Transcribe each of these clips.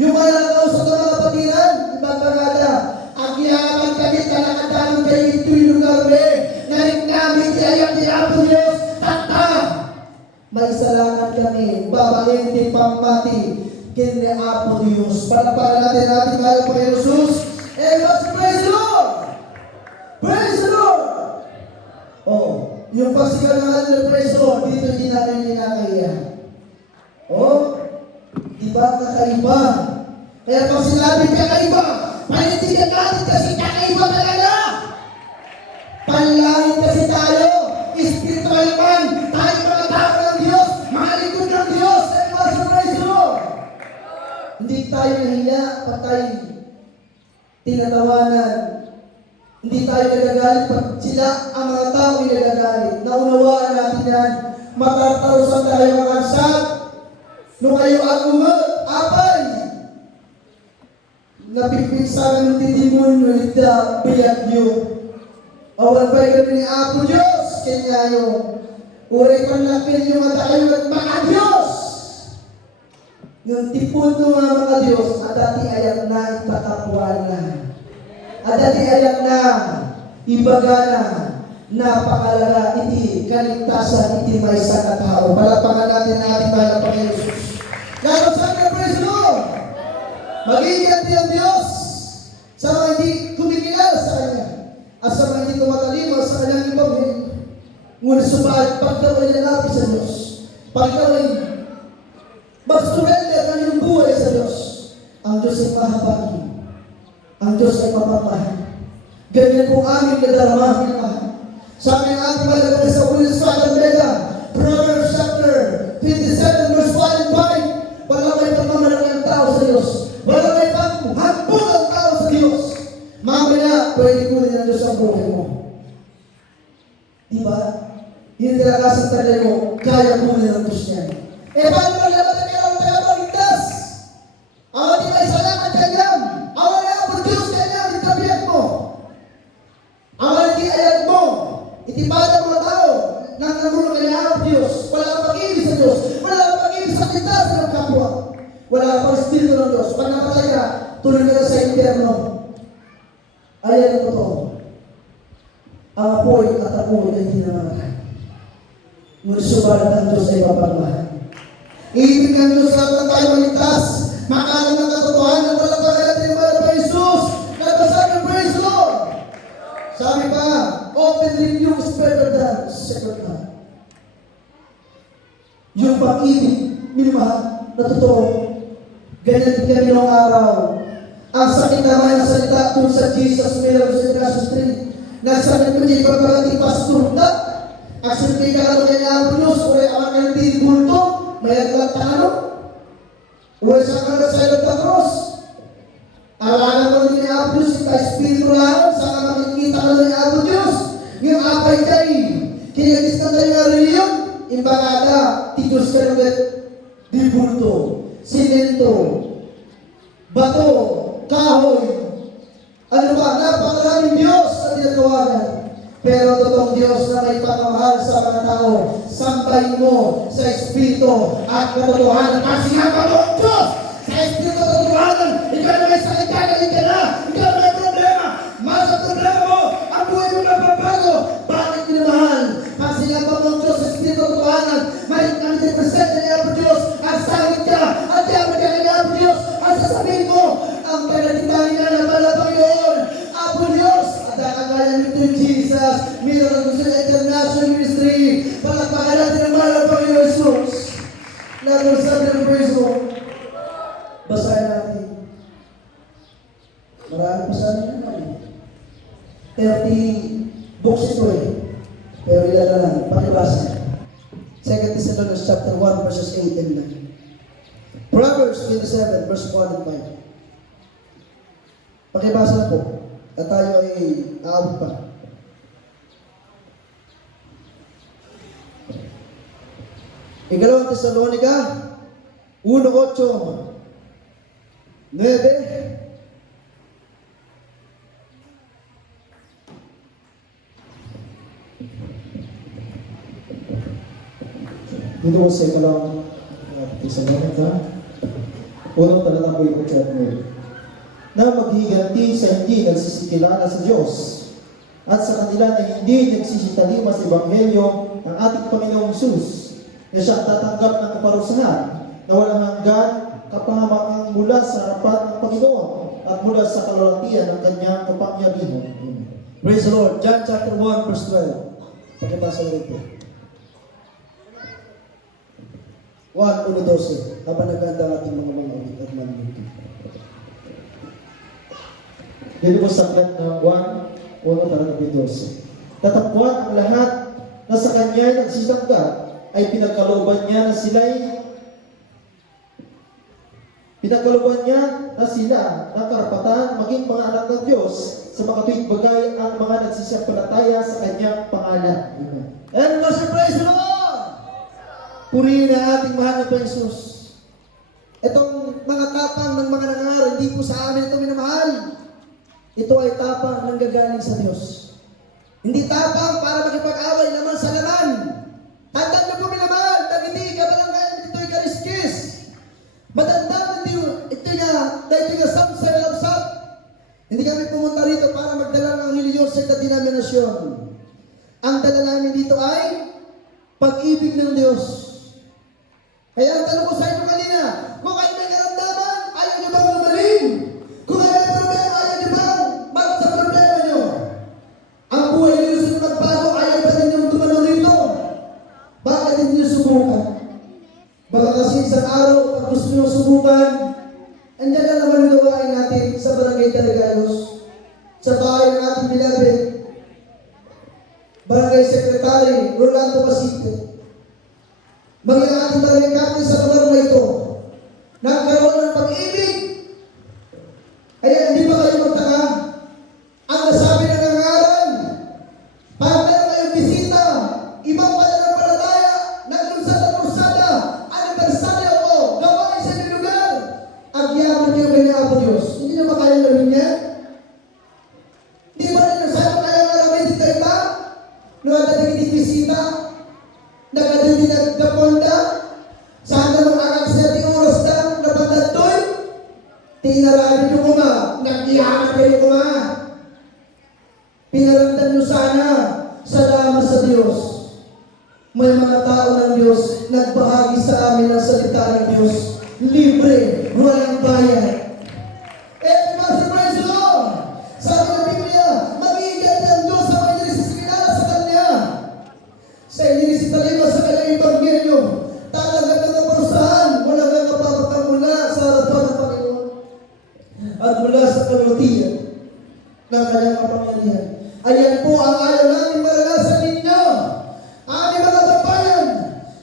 Yung mga nakausap ng mga kapatiran, ibang bagada, ang yaman kami talakadanon kayo ito'y lugar me, narik namin kayang di Apo Diyos, tata! May salangan kami, babain di pangmati, kini Apo Diyos. Palaparan natin natin mahal po kay Jesus. And let's praise the Lord! Praise the Lord! Oh, yung pagsigaw ng ating praise the Lord, dito hindi natin kinakaya. Oh, diba kakaiba? Kaya pag sinabing kakaiba, panindigan natin kasi kakaiba talaga. Panlangit kasi tayo, spiritual man, tayo mga tao ng Diyos, mga lingkod ng Diyos, and let's praise the Lord! Hindi tayo nahiya, patay, tinatawanan. Hindi tayo nagagalit pag sila ang mga tao ay nagagalit. Naunawaan natin yan. Matatarusan tayo mga kansat. Nung kayo agumot, apay. Napipinsagan ng titimonyo, ita, biyag nyo. Awan pa kami ni Apo Diyos, kanyayo. Uray panlapin yung mata kayo at mga Diyos. Yung tipon ng mga Diyos, at dati ayak na ipatapuan na. At dati ayak na ibaga na napakalaga iti kaligtasan iti may sa katao. Palapangan natin ang ating mahal na Panginoon Jesus. Lalo sa akin, praise the Lord! Mag-iingat ang Diyos sa mga hindi kumikilala sa Kanya at sa mga hindi tumatalima sa Kanyang ibangin. Ngunit subalit, pag daw ay lalapit sa Diyos, pag daw ay mag-surrender ng iyong buhay sa Diyos, ang Diyos ay mahabagin. Ang Diyos ay mapapahal. Ganyan po aming nadarama, pinamahal. Sabi ng ating malagay sa ulit sa Alambeda, Proverbs chapter 27, verse 1 and 5, wala may pagmamalaki ang tao sa Diyos. Wala may paghampul ang tao sa Diyos. Mamaya, pwede kunin ng Diyos ang buhay mo. Diba? Hindi talaga sa tagay mo, kaya kunin ng Diyos niya. Paano maglaban ang kailangan tayo magligtas? Ang di may salamat kanyang. Ang wala ang Diyos kanyang, itabiyak mo. Ang wala di ayag mo. Itibada mga tao nang nangulong kanya ang Diyos. Wala ang pag-ibig sa Diyos. Wala ang pag-ibig sa kintas ng kapwa. Wala ang Espiritu ng Diyos. Pag napatay ka, tuloy ka sa impyerno. Ayan ang totoo. Ang apoy at apoy ay hinamakan. Ngunit subalit ang Diyos ay mapagmahal. Iibig ng Diyos lahat ng tayo maligtas. Makalang ng katotohanan, walang pagkalat ng mahal na Jesus. Nagpasabi, praise the Lord! Sabi pa, open review is better than second hand. Yung pag-ibig, minimahal, na totoo. Ganyan din kami noong araw. Ang sakit naman ng salita doon sa Jesus, meron sa Gracious 3. Nagsakit ko niya, ipaparating pastor na. Ang sabi ka lang kanya ang Diyos, o ay awan kayong tinibulto, may aglat na ano? Uwes ang kagat sa ilog ng cross. Alala ko rin ni Apo Diyos, ita Espiritu lang, saka makikita ka rin ni Apo Diyos. Ngayong apay kayo, kinagis na tayo nga rin yun. Imbagada, titos ka rin di bulto, simento, bato, kahoy. Ano ba? Napakaraming Diyos na tinatawagan. Pero totoong Diyos na may pagmamahal sa mga tao, sambay mo sa Espiritu at katotohanan. Kasi nga totoong Diyos sa Espiritu at katotohanan, ikaw na may sakit ka, galing ka na, ikaw na may problema. Masa problema mo, ang buhay mo napapago. Bakit minamahal? Kasi nga totoong Diyos sa Espiritu at katotohanan, may 100% na niya po Diyos, ang sakit ka, at yaman ka niya po Diyos, ang sasabihin mo, ang pinagitangin na naman na Panginoon, Apo Diyos, at nakagayan nito yung Jesus, Miracle International Ministry, palagpakan natin ang mahal ng Panginoon Jesus. Lalo sabi ng praise mo, basahin natin. Marami pa sa amin naman. 30 books ito eh. Pero ilan na lang, pakibasa. 2 Thessalonians chapter 1, verses 8 and 9. Proverbs 27, verse 1 and 5. Pakibasa na po. At tayo ay aabot pa. Ikalawang Tesalonica 1:8, 9. Dito sa ikalawang Tesalonica Unang talata po yung na maghiganti sa hindi nagsisikilala sa Diyos at sa kanila na hindi nagsisitalima sa Ebanghelyo ng ating Panginoong Hesus na siyang tatanggap ng kaparusahan na walang hanggan kapahamakan mula sa harapan ng Panginoon at mula sa kalwalatian ng kanyang kapangyarihan. Praise the Lord. John chapter 1 verse 12. Pakibasa na ito. 1:12. Habang naganda ang ating mga awit at manunuto. Dito po sa aklat ng 1:12. Tatapwan ang lahat na sa kanya nagsisanggap ay pinagkalooban niya na sila ng karapatan maging mga anak ng Diyos sa makatuwid bagay ang mga nagsisampalataya sa kanyang pangalan. Amen. And worship, praise the Lord! Purihin ang ating mahal na Jesus. Itong mga tapang ng mga nangangaral, hindi po sa amin ito minamahal. Ito ay tapang ng gagaling sa Diyos. Hindi tapang para makipag-away naman sa laman. Tandaan niyo po minamahal, pag hindi ka barangay, ito'y kaliskis. Matandaan ito nga samsay-lapsap. Hindi kami pumunta rito para magdala ng religious sa denominasyon. Ang dala namin dito ay pag-ibig ng Diyos. Kaya ang tanong ko sa inyo kanina, kung kayo may karamdaman, ayaw niyo bang lumalim? Kung kayo may problema, ayaw niyo bang bakit sa problema niyo? Ang buhay niyo gusto nyo magbago, ayaw ba din yung tumano rito? Bakit hindi niyo subukan? Baka kasi isang araw, pag gusto niyo subukan, andyan na naman yung gawain natin sa Barangay Tarigayos, sa bahay ng ating beloved Barangay Secretary Rolando Pasito. Maging ang ating barangay captain sa lugar na ito. Nagkaroon ng pag-ibig. Kaya hindi ba kayo magtaka? Ang nasabi na nangaral, pag meron kayong bisita, ibang pananampalataya, naglunsada, anibersaryo o gawain sa inyong lugar, agyaman niyo kay Apo Diyos. Hindi na ba kayang gawin niya? Hindi ba rin nasabi kaya maraming dito iba? Noong nagdating bisita, nagdating nagdaponda, saan naman agad sa ating oras na napagdatoy? Tinaraan niyo kuma, nagdiyakan kayo kuma. Pinaramdam niyo sana, salamat sa Diyos. May mga tao ng Diyos, nagbahagi sa amin ng salita ng Diyos, libre, walang bayad. Praise the Lord! Sabi ng Biblia, mag-iingat ng Diyos sa mga nilisisikilala sa Kanya. Sa inilisipalima sa Kanyang Ebanghelyo, talagang nagaparusahan, wala kang kapapatang mula sa harapan ng Panginoon. At mula sa kalwalatian ng Kanyang kapangyarihan. Ayan po ang ayaw namin maranasan ninyo. Aming mga kabayan,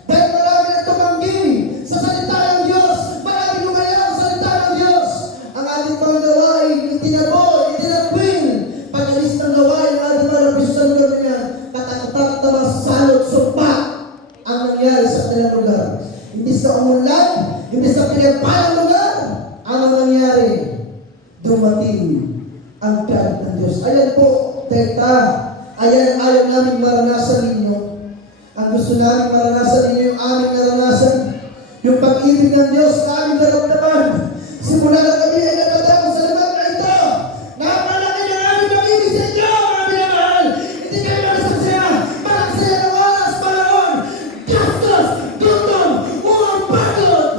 dahil marami na tumanggi sa salita ng Diyos, marami lumaya ang salita ng Diyos. Ang ating mga gawain, itinaboy, itinakwil, pag-alis ng gawain ng ating mga nabisan ko niya, katatak, tamas, salot, sumpa, ang nangyari sa kanilang lugar. Hindi sa umulan, hindi sa pinagpalang lugar, ang nangyari, dumating ang galit ng Diyos. Ayan po, teta, ayan ayaw namin maranasan ninyo. Ang gusto namin maranasan ninyo yung aming naranasan, yung pag-ibig ng Diyos na aming naramdaman. Simula na kami ay nagtatapos sa lugar na ito. Napalaki ng aming pag-ibig sa inyo, mga minamahal. Hindi kayo makasagsaya, makasagsaya ng oras, panahon, gastos, gutom, umang pagod.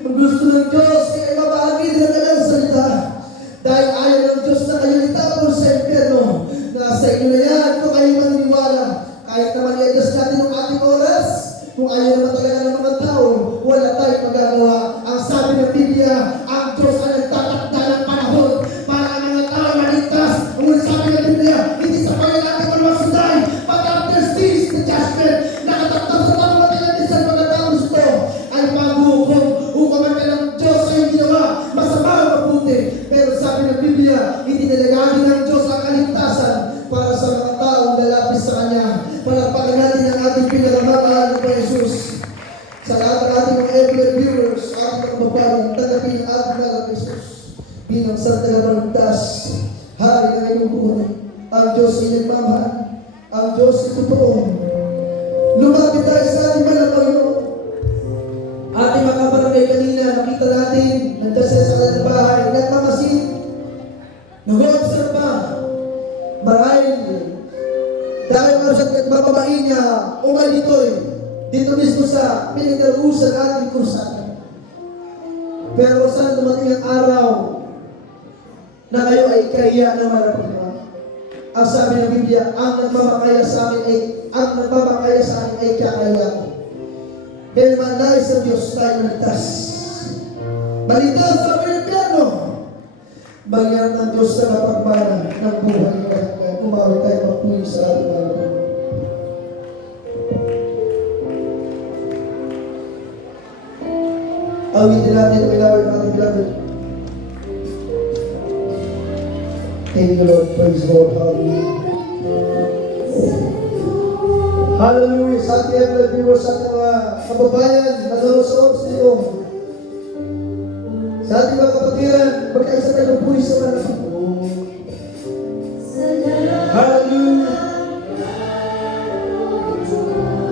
Ang gusto ng Diyos ay mabahagi din ang kanyang salita. Dahil ayaw ng Diyos na kayo itapon sa impyerno. Nasa inyo na yan kung kayo maniniwala. Kahit naman i-adjust natin ang ating oras, kung ayaw naman talaga ng mga tao, wala tayong magagawa. Ang sabi ng Biblia, ang Diyos ay nagtatakda ng panahon para ang mga tao maligtas. Ang sabi ng Biblia, hindi sa kanya natin malmasunday, but after this, the judgment, nakatakda sa tamang natin sa mga tao gusto, ay maghuhukom. Hukuman ka ng Diyos ay ginawa, masama o mabuti. Pero sabi ng Biblia, hindi nalagagi ng Diyos ang kaligtasan para sa mga taong lalapis sa Kanya. Palagpagan natin ang ating pinakamamahal na Jesus. Sa lahat ng ating mga every viewers, ating magbabaling, tanggapin ang ating mahal na Jesus. Bilang sa tagapagligtas, hari ng inyong buhay. Ang Diyos ay nagmamahal. Ang Diyos ay totoo. Lumapit tayo sa ating mahal na Panginoon. Ating mga kabarangay kanina, nakita natin bababain niya, umay dito mismo sa pinagdarusan ng ating kursahan. Pero saan dumating ang araw na kayo ay kaya na marapin mo? Ang sabi ng Biblia, ang nagmamakaya sa amin ay kakaya ko. Dahil manay sa Diyos tayo nagtas. Balita sa Pilipino, bagyan ng Diyos na napagmana ng buhay na kumawag tayo magpunin sa ating mga. Awitin natin ang ilawin ng ating beloved. Thank you, Lord. Praise God. Hallelujah. Hallelujah. Sa ating mga viewers, sa ating mga kababayan, nagkaroon sa oras nito. Sa ating mga kapatiran, magkaisa tayo ng pulis sa mga. Hallelujah.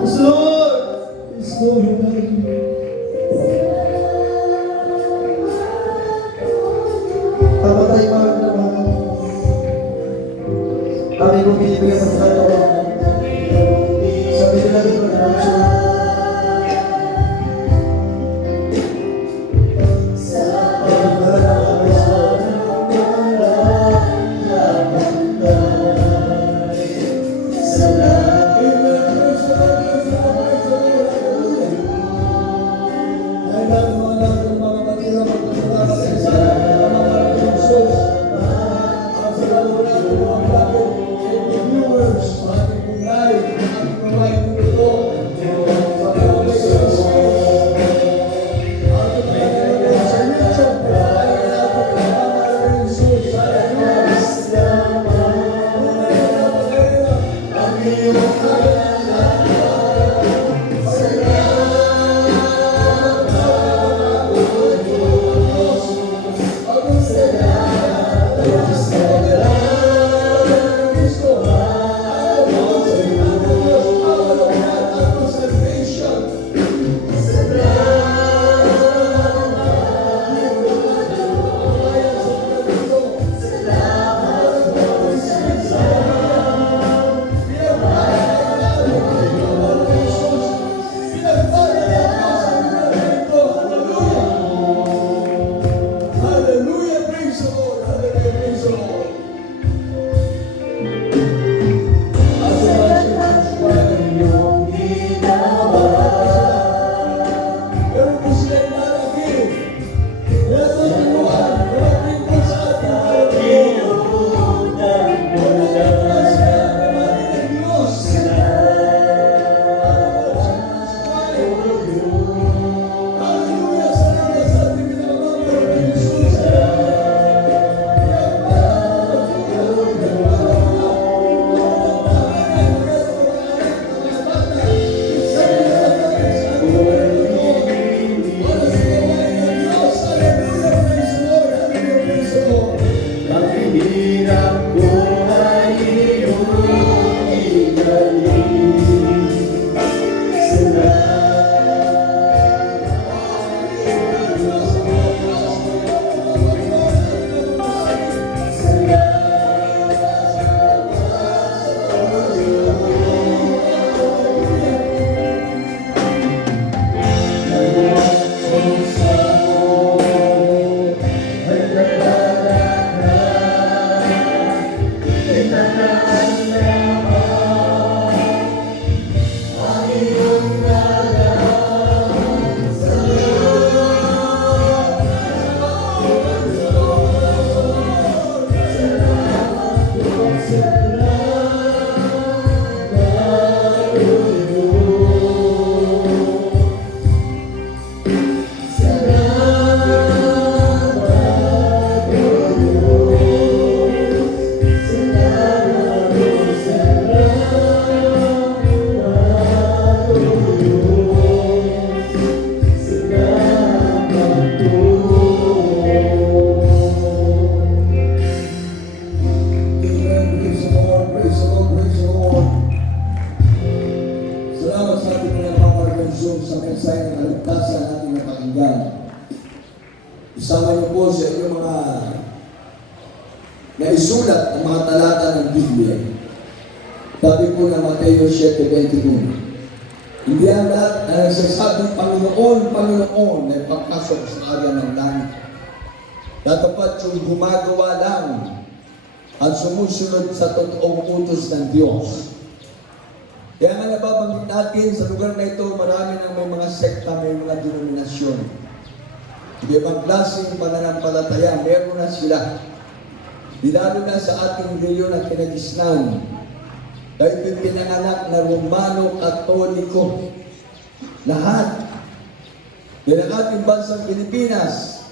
Yes, Lord. Yes, Lord. Hallelujah. Tama tayo mga pinamahal. Kami kong binibigyan ng tayo. Sabi nila dito ng Ramsey. Isama niyo po sa inyong mga naisulat ang mga talata ng Biblia. Sabi po ng Mateo 7:21, hindi ang lahat na nagsasabing Panginoon, Panginoon ay papasok sa area ng langit. Dapat yung gumagawa lang at sumusunod sa totoong utos ng Diyos. Kaya nga nababanggit natin sa lugar na ito, marami ng may mga sekta, may mga denominasyon. Ibang klaseng pananampalataya, meron na sila. Lalo na sa ating rehiyon at kinagisnan. Dahil pinanganak na Romano Katoliko. Lahat. Yan ang ating bansang Pilipinas.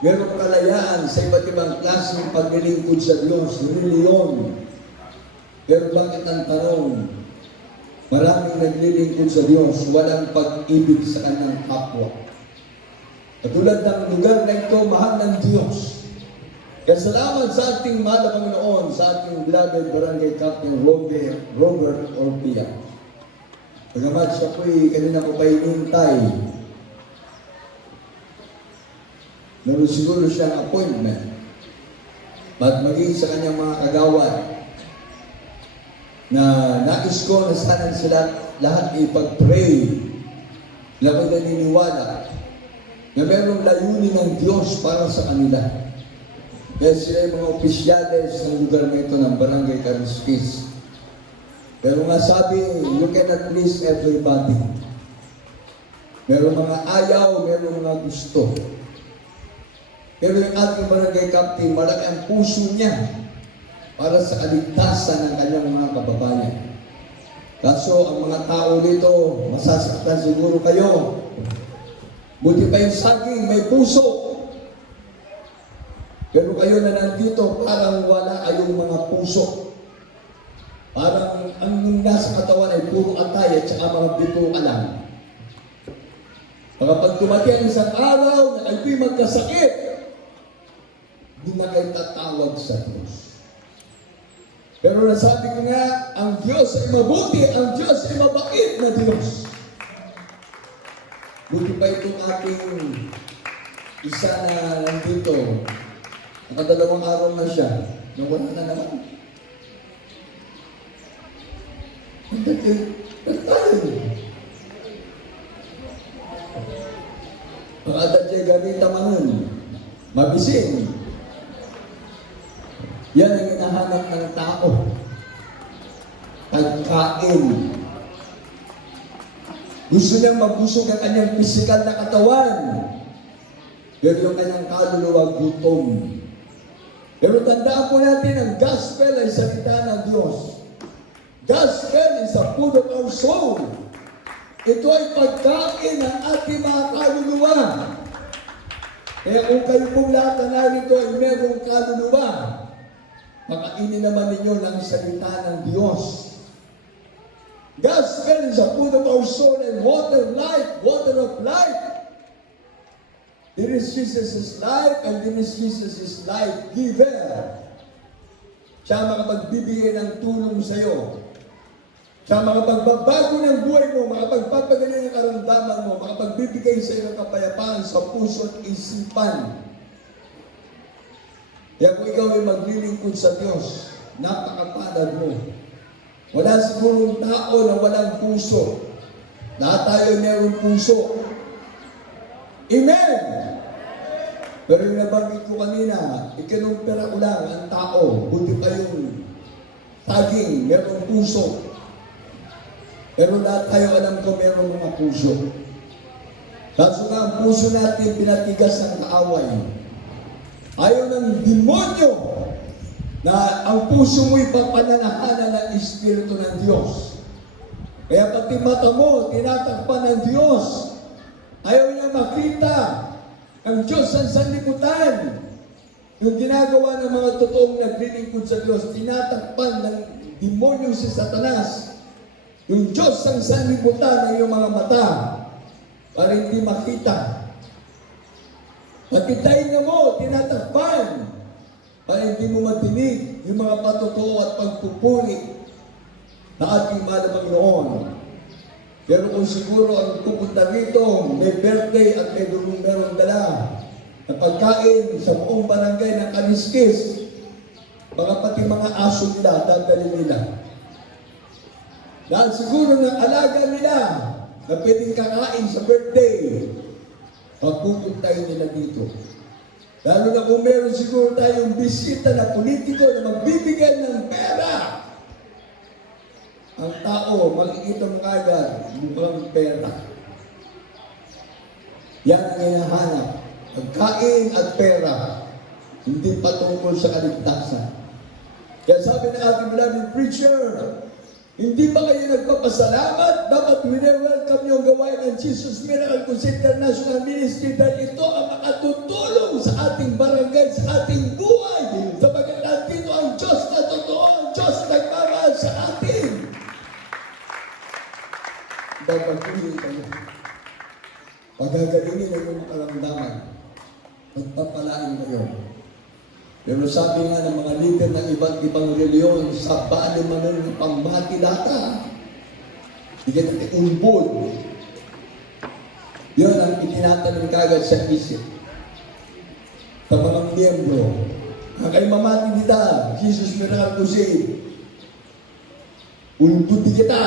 Merong kalayaan sa iba't ibang klaseng paglilingkod sa Diyos, reliyon. Pero bakit ang tanong? Maraming naglilingkod sa Diyos, walang pag-ibig sa kanyang kapwa. Katulad ng lugar na ito, mahal ng Diyos. Kaya salamat sa ating mahal na Panginoon, sa ating beloved Barangay Captain Robert Orpia. Pagamat siya po'y kanina ko pa'y hintay. Meron siguro siyang appointment. At maging sa kanyang mga kagawad na nais ko na sana sila lahat ipag-pray na may naniniwala na merong layunin ng Diyos para sa kanila. Kaya sila yung mga opisyales ng lugar na ito ng Barangay Kariskis. Pero nga sabi, you cannot please everybody. Merong mga ayaw, merong mga gusto. Pero yung ating barangay captain, malaki ang puso niya para sa kaligtasan ng kanyang mga kababayan. Kaso ang mga tao dito, masasaktan siguro kayo. Buti pa yung saging, may puso. Pero kayo na nandito, parang wala kayong mga puso. Parang ang nasa katawan ay puro atay at saka mga bituka lang. Pag tumati ang isang araw na kayo'y magkasakit, hindi na kayo tatawag sa Diyos. Pero nasabi ko nga, ang Diyos ay mabuti, ang Diyos ay mabait na Diyos. Buti pa itong ating isa na nandito. Nakadalawang araw na siya. Nawala na naman. Nagtayo. Ang atatya gamit naman mabising. Yan ang hinahanap ng tao. Pagkain. Gusto niyang mabusog ang kanyang pisikal na katawan. Pero yung kanyang kaluluwa gutom. Pero tandaan po natin, ang gospel ay salita ng Diyos. Gospel is the food of our soul. Ito ay pagkain ng ating mga kaluluwa. Kaya kung kayo pong lahat na narito ay merong kaluluwa, makainin naman ninyo ng salita ng Diyos. Gospel is the food of our soul and water of life. There is Jesus' life and there is Jesus' life giver. Siya makapagbibigay ng tulong sa iyo. Siya makapagbabago ng buhay mo, makapagpapagaling ng karamdaman mo, makapagbibigay sa iyo ng kapayapaan sa puso at isipan. Kaya kung ikaw ay maglilingkod sa Diyos, napakapalad mo. Wala sigurong tao na walang puso. Lahat tayo mayroong puso. Amen! Pero yung nabanggit ko kanina, ikinumpira ko lang ang tao, buti pa yung taging, mayroong puso. Pero lahat tayo alam ko mayroong mga puso. Kaso nga ang puso natin pinatigas ng kaaway. Ayaw ng demonyo na ang puso mo'y papananahanan ng Espiritu ng Diyos. Kaya pati mata mo, tinatakpan ng Diyos. Ayaw niya makita ang Diyos ang sanlibutan. Yung ginagawa ng mga totoong naglilingkod sa Diyos, tinatakpan ng demonyo si Satanas. Yung Diyos ang sanlibutan ng iyong mga mata para hindi makita. Pati tainga mo, tinatakpan para hindi mo matinig yung mga patotoo at pagpupuri na ating mahal na Panginoon. Pero kung siguro ang pupunta rito, may birthday at may meron dala na pagkain sa buong barangay ng Kaniskis, baka pati mga aso nila, dadalhin nila. Dahil siguro ng alaga nila na pwedeng kakain sa birthday, pagpupuntahin nila dito. Lalo na kung meron siguro tayong bisita na politiko na magbibigay ng pera. Ang tao, makikita mo kagad, mukhang pera. Yan ang hinahanap. Pagkain at pera. Hindi patungkol sa kaligtasan. Kaya sabi ng ating beloved preacher, hindi ba kayo nagpapasalamat? Dapat wini-welcome yung gawain ng Jesus Miracle Crusade International Ministry dahil ito ang makatutulong sa ating barangay, sa ating buhay. Sabagat nandito ang Diyos na totoo, ang Diyos na nagmamahal sa atin. Dapat pili kayo. Pagagalingin ang iyong karamdaman. Pagpapalain kayo. Pero sabi nga ng mga leader ng iba't ibang reliyon, sa bali manon ng pambati lata. Hindi natin unbod. Yun ang itinatanong kagad sa isip. Sa mga miyembro, ang kayo mamati kita, Jesus Miracle Crusade, unbod di kita.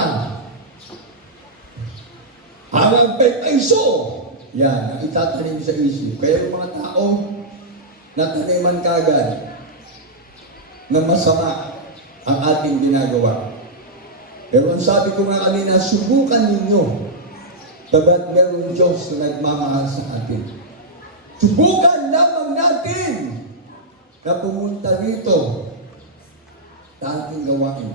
Hanggang paiso. Yan, ang itatanim sa isip. Kaya yung mga tao, nataniman kagad na masama ang ating ginagawa. Pero ang sabi ko nga kanina, subukan ninyo dapat meron Diyos na nagmamahal sa atin. Subukan lamang natin na pumunta rito sa ating gawain.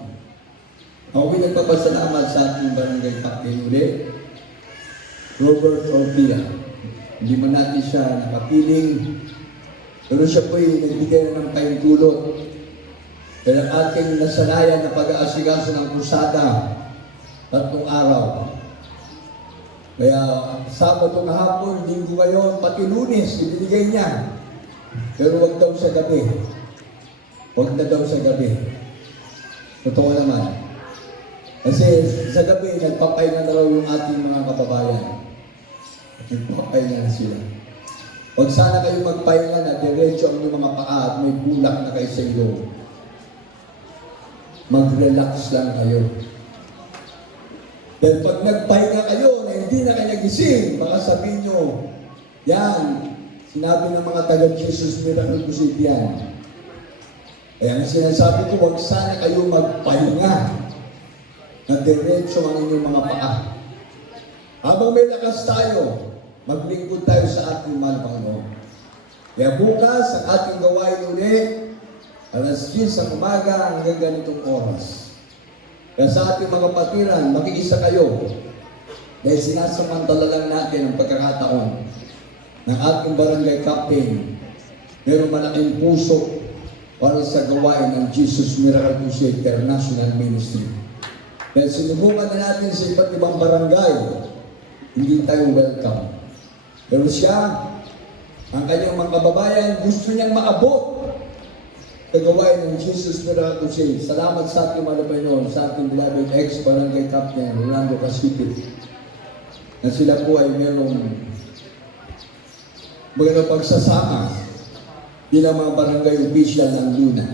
Ako nagpapasalamat sa ating barangay captain ulit, Robert Orpia. Hindi man natin siya nakapiling, pero siya po'y nagbigay ng paintulot. Kaya ang ating nasanayan na pag-aasikaso ng krusada, 3 araw. Kaya Sabado na hapon, Linggo ngayon, pati Lunes, ibinigay niya. Pero wag daw sa gabi. Wag na daw sa gabi. Totoo naman. Kasi sa gabi, nagpapahinga na raw yung ating mga kababayan. Nagpapahinga na sila. Huwag sana kayo magpahinga na diretso ang inyong mga paa at may bulak na kayo sa iyo. Mag-relax lang kayo. Dahil pag nagpahinga kayo na hindi na kayo gising, baka sabihin nyo, yan, sinabi ng mga taga-Jesus Miracle Crusade yan. Kaya ang sinasabi ko, huwag sana kayo magpahinga na diretso ang inyong mga paa. Habang may lakas tayo, maglingkod tayo sa ating mahal Panginoon. Kaya bukas, ang ating gawain ulit, alas 10 ng umaga hanggang ganitong oras. Kaya sa ating mga patiran, makiisa kayo. Dahil sinasamantala lang natin ang pagkakataon ng ating barangay captain. Meron malaking puso para sa gawain ng Jesus Miracle Crusade International Ministry. Dahil sinubukan na natin sa iba't ibang barangay, hindi tayo welcome. Pero siya, ang kanyang mga kababayan, gusto niyang maabot sa gawain ng Jesus Miracle Crusade. Salamat sa ating mga Panginoon, sa ating beloved ex-barangay captain, Rolando Casipit, na sila po ay merong magandang pagsasama bilang mga barangay official ng Luna.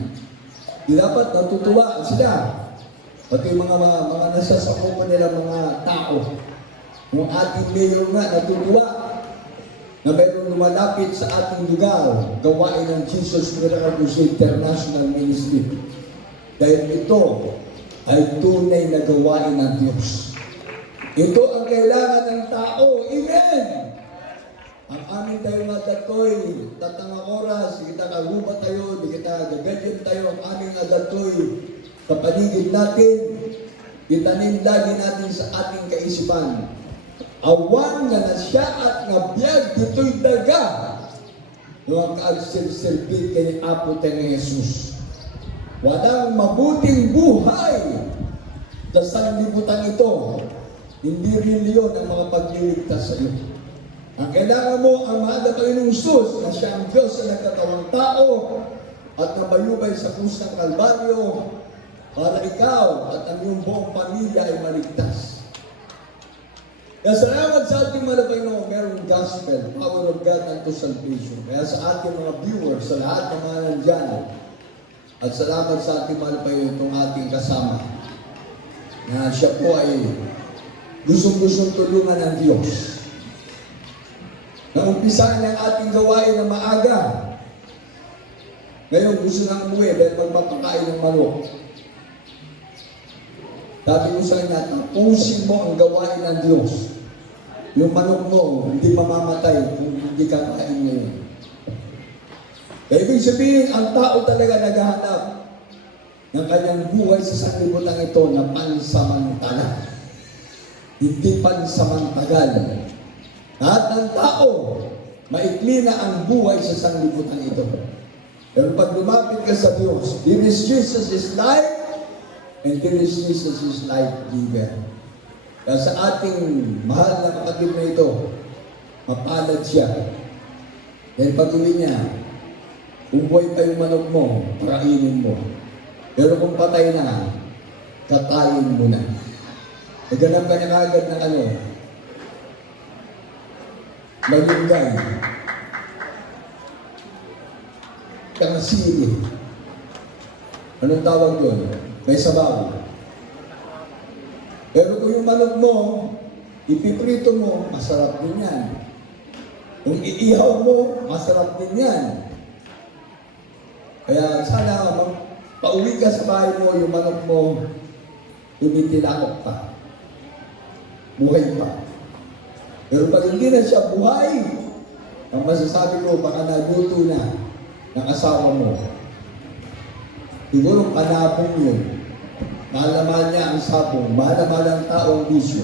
Di dapat natutuwa sila, pati mga nasa sakupan nila mga tao. Kung ating mayor nga natutuwa na mayroong lumalapit sa ating lugar, gawain ng Jesus Miracle Crusade International Ministry. Dahil ito ay tunay na gawain ng Diyos. Ito ang kailangan ng tao. Amen! Ang amin tayo nga datoy, tatanga oras, di kita kaguba tayo, di kita gagadyan tayo, ang aming adatoy sa paligid natin, itanim lagi natin sa ating kaisipan. Awan nga na siya at ngabiyag dito'y daga yung kaagsil-silbit kay Apo tayo ng Jesus. Walang mabuting buhay sa sanlibutan ito. Hindi rin yun ang mga pagliligtas sa iyo. Ang kailangan mo ang mahal na Panginoong Jesus na siya ang Diyos na nagkatawang tao at nabayubay sa krus ng Kalbaryo para ikaw at ang iyong buong pamilya ay maligtas. Kaya salamat sa ating mga Panginoon, merong gospel, power of God unto salvation. Kaya sa ating mga viewers, sa lahat ng mga nandyan, at salamat sa ating mga Panginoon itong ating kasama. na siya po ay gustong-gustong tulungan ng Diyos. Naumpisahan ng ating gawain na maaga. Ngayon gusto nang umuwi dahil magpapakain ng manok. Sabi ko sa kanya, tapusin mo ang gawain ng Diyos. Yung manok mo, hindi mamamatay kung hindi ka kain ngayon. Kaya ibig sabihin, ang tao talaga naghahanap ng kanyang buhay sa sanlibutan ito na pansamantala. Hindi pansamantagal. Lahat ng tao, maikli na ang buhay sa sanlibutan ito. Pero pag lumapit ka sa Diyos, there is Jesus is life, and there is Jesus is life giver. Kaya sa ating mahal na kapatid na ito, mapalad siya. Dahil pag-uwi niya, kung buhay pa yung manok mo, parainin mo. Pero kung patay na, katayin mo na. Naganap ka niya kagad ng malunggay. Kangasili. Anong tawag doon? May sabaw. Pero kung yung manok mo, ipiprito mo, masarap din yan. Kung iihaw mo, masarap din yan. Kaya sana pauwi ka sa bahay mo, yung manok mo, tumitilakot pa. Buhay pa. Pero pag hindi na siya buhay, ang masasabi ko, baka naluto na ng asawa mo. Siguro kanapong yun. Mahal na mahal niya ang sabong. Mahal na mahal ang tao ang bisyo.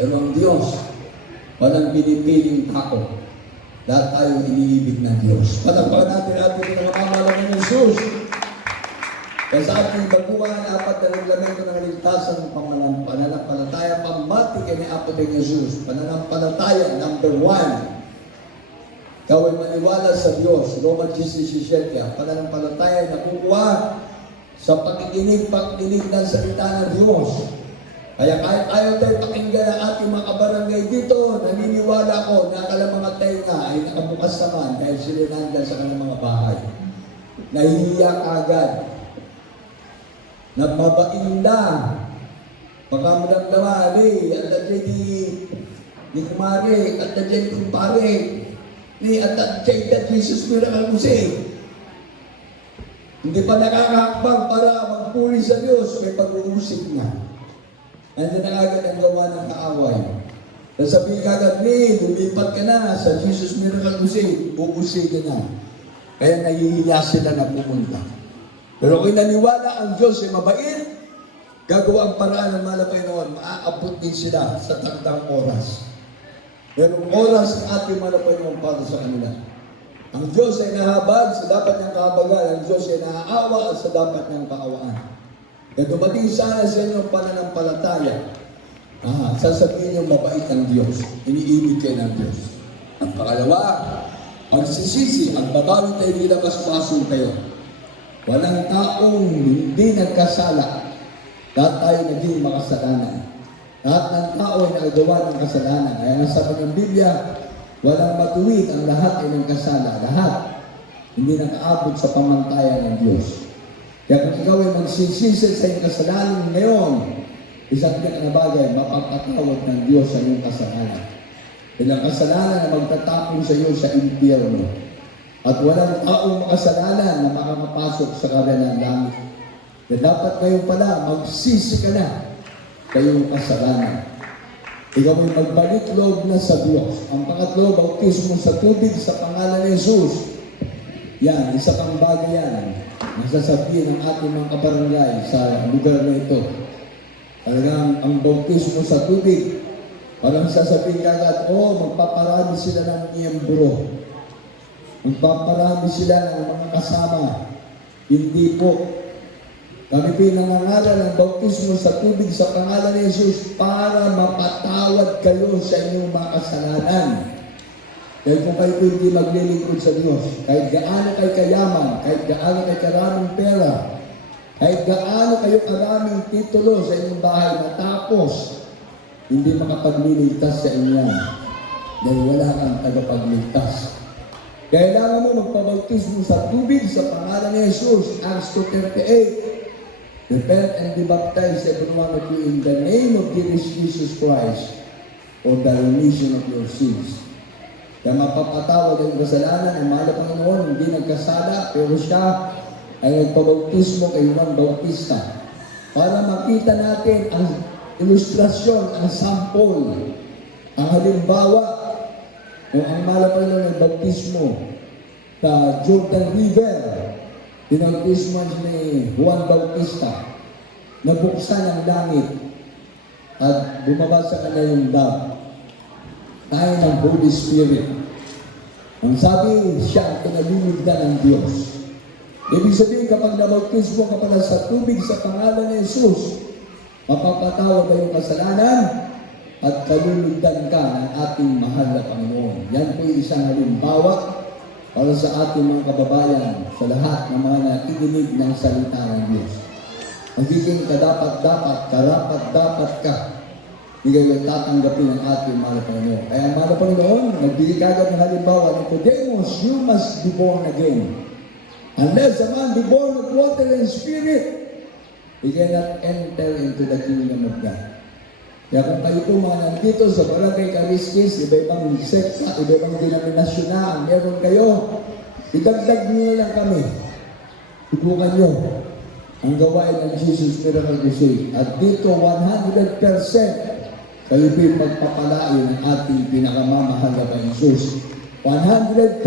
Pero ang Diyos, walang pinipiling tao. Lahat tayo iniibig ng Diyos. Palagpakan natin ating mga mamalang ng Jesus. Kaya sa ating baguhan, apat na reglamento ng ligtasan ng pananampalataya, pamatik ni Apo ng Jesus. Pananampalataya, number 1. Ikaw ay maniwala sa Diyos. Romans 10:17. Ang pananampalataya na kukuha sa pakikinig ng salita ng Diyos. Kaya kahit ayaw tayo pakinggan ang ating mga kabarangay dito, naniniwala ko na kanilang mga tenga ay nakabukas naman dahil sila nandiyan sa kanilang mga bahay. Nahihiya agad. Nagmabainda. Baka mo nagdamali, at nandiyan ni kumare, at nandiyan ni kumpare, at nandiyan Jesus Miracle Museo. Hindi pa nakakakbang para magpuri sa Diyos, may pag-uusip na. Nandiyan na agad ang gawa ng kaaway. Sasabihin ka agad, lumipat ka na sa Jesus Miracle Museo, uusin ka na. Kaya nahihiya sila na pumunta. Pero kung naniwala ang Diyos ay mabait, gagawa ang paraan ng malapay noon, maaabot din sila sa takdang oras. Pero oras ang ating malapay noon para sa kanila. Ang Diyos ay nahabag sa dapat niyang kahabagan. Ang Diyos ay naaawa sa dapat niyang kaawaan. Kaya dumating sana sa inyo ang pananampalataya. Sasabihin niyo mabait ang Diyos. Iniibig kayo ng Diyos. Ang pangalawa, magsisisi, ang babawi tayo nilakas-pasong kayo. Walang taong hindi nagkasala. Lahat tayo naging makasalanan. Lahat ng tao ay nagagawa ng kasalanan. Kaya nasabi ng Biblia, walang matuwid, ang lahat ay nagkasala. Lahat hindi nakaabot sa pamantayan ng Diyos. Kaya kung ikaw ay magsisisi sa iyong kasalanan ngayon, isang na bagay, mapapatawad ng Diyos sa iyong kasalanan. Ilang kasalanan na magtatapon sa iyo sa impyerno. At walang taong makasalanan na makamapasok sa kabilang langit. Kaya dapat ngayon pala, magsisi ka na sa iyong kasalanan. Ikaw ay magbalik loob na sa Diyos. Ang pangatlo, bautismo sa tubig sa pangalan ni Jesus. Yan, isa pang bagay yan. Nasasabihin ng ating mga kabarangay sa lugar na ito. Talagang ang bautismo sa tubig, parang sasabihin kagad, magpaparami sila ng miyembro. Magpaparami sila ng mga kasama. Hindi po. Kami pinangangaral ng bautismo sa tubig sa pangalan ni Jesus para mapatawad kayo sa inyong mga kasalanan. Dahil kung kayo hindi maglilingkod sa Diyos, kahit gaano kayo kayaman, kahit gaano kayo karaming pera, kahit gaano kayo karaming titulo sa inyong bahay, matapos hindi makapagliligtas sa inyo dahil wala kang tagapagligtas. Kailangan mo magpabautismo sa tubig sa pangalan ni Jesus, Acts 2:38. Repent and be baptized, every one of you, in the name of Jesus Christ, for the remission of your sins. Kaya mapapatawad ang kasalanan ng mahal na Panginoon, hindi nagkasala, pero siya ay nagpabautismo kay Juan Bautista. Para makita natin ang ilustrasyon, ang sample, ang halimbawa kung ang mahal na Panginoon ay bautismo sa Jordan River. Pinautismo ni Juan Bautista, nabuksan ang langit at bumaba sa kanya yung dove, tayo ng Holy Spirit. Ang sabi, siya ang pinalulugdan ng Diyos. Ibig sabihin, kapag nabautismo ka pala sa tubig sa pangalan ni Jesus, mapapatawad na yung kasalanan at kalulugdan ka ng ating mahal na Panginoon. Yan po yung isang halimbawa para sa ating mga kababayan, sa lahat ng mga nakikinig ng salita ng Diyos. Magiging kadapat-dapat, karapat-dapat ka, hindi kayo tatanggapin ang ating mahal na Panginoon. Kaya ang mahal na Panginoon, nagbigay kagad ng halimbawa, Nicodemus, you must be born again. Unless a man be born of water and spirit, he cannot enter into the kingdom of God. Kaya kung kayo po mga nandito sa Barangay Cariskis, iba-ibang sekta, iba-ibang denominasyon na ang meron kayo, idagdag nyo na lang kami. Tubukan nyo ang gawain ng Jesus Miracle Crusade. At dito, 100% kayo po magpapalain ng ating pinakamamahal na Jesus. 100%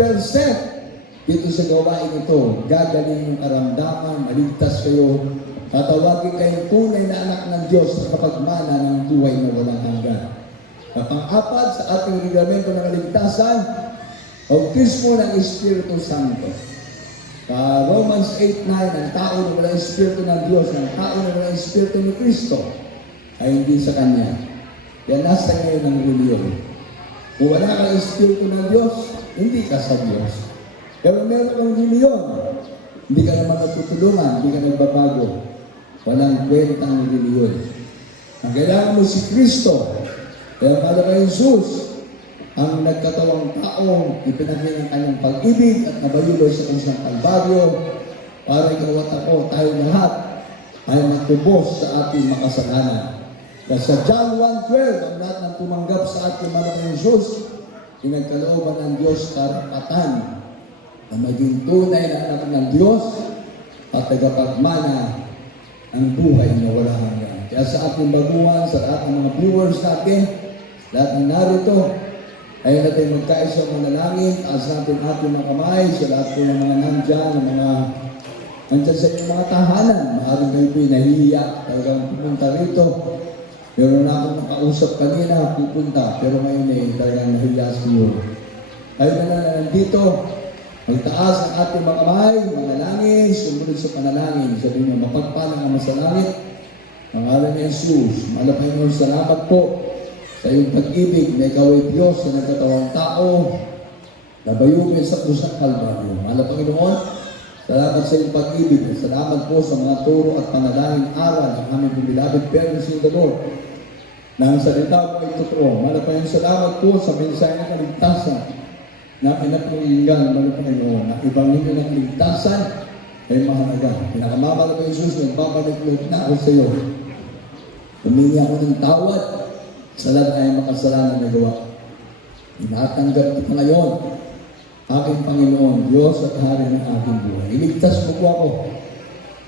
dito sa gawain ito, gagaling yung karamdaman, maligtas kayo, tatawagin kayong tunay na anak ng Diyos sa kapagmana ng buhay na walang hanggan. Pang-apat sa ating reglamento ng kaligtasan, bautismo ng Espiritu Santo. Romans 8:9, ang tao na walang Espiritu ng Diyos, ang tao na walang Espiritu ni Kristo, ay hindi sa Kanya. Yan nasa ngayon ng reliyon. Kung wala kang Espiritu ng Diyos, hindi ka sa Diyos. Pero meron kang reliyon, hindi ka naman nagtutulungan, hindi ka nagbabago. Walang kwentang reliyon. Ang kailangan mo si Kristo. Kaya pala kay Jesus, ang nagkatawang tao, ipinagin ang kanyang pag-ibig at nabayuloy sa kanyang kalbaryo para ikaw at ako, tayo lahat, ay matubos sa ating makasalanan. Kaya sa John 1:12, ang lahat ng tumanggap sa ating malaking Jesus, pinagkalooban ng Diyos karapatan na maging tunay na anak ng Diyos at tagapagmana ang buhay na wala hanggan. Kaya sa ating baguhan, sa lahat ng mga viewers natin, lahat ng narito, ay natin magkaisa manalangin, taas natin ating mga kamay, sa lahat po ng mga nandyan, ng mga nandyan sa inyong mga tahanan. Maaaring kayo po'y nahihiya, talagang pupunta rito. Meron na akong nakausap kanina, pupunta, pero ngayon ay talagang nahihiya siguro. Kayo na nandito, magtaas ang ating mga kamay, manalangin, sumunod sa panalangin. Sabi niyo, mapagpalang ang masalangit. Pangalan ni Jesus, malapay mo, salamat po sa iyong pag-ibig na ikaw ay Diyos na nagkatawang tao na bayugin sa krus ng Kalbaryo. Mahal na Panginoon, salamat sa iyong pag-ibig. Salamat po sa mga turo at panalangin aral ng aming beloved parents in the Lord na ang salita mo ay totoo. Mahal na Panginoon, salamat po sa mensahe ng kaligtasan na pinapakinggan, mahal na Panginoon, na ibangin ng kaligtasan ay mahalaga. Pinakamamahal na Jesus, nagpapaliklog na ako sa iyo. Humingi ako ng tawad sa lahat ay makasalanan na gawa. Inatanggap kita ngayon, aking Panginoon, Diyos at Hari ng aking buhay. Iligtas mo po ako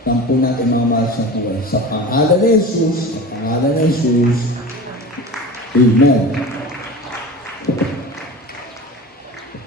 ng po natin mga mahal sa buhay. Sa pangalan ni Jesus, Amen.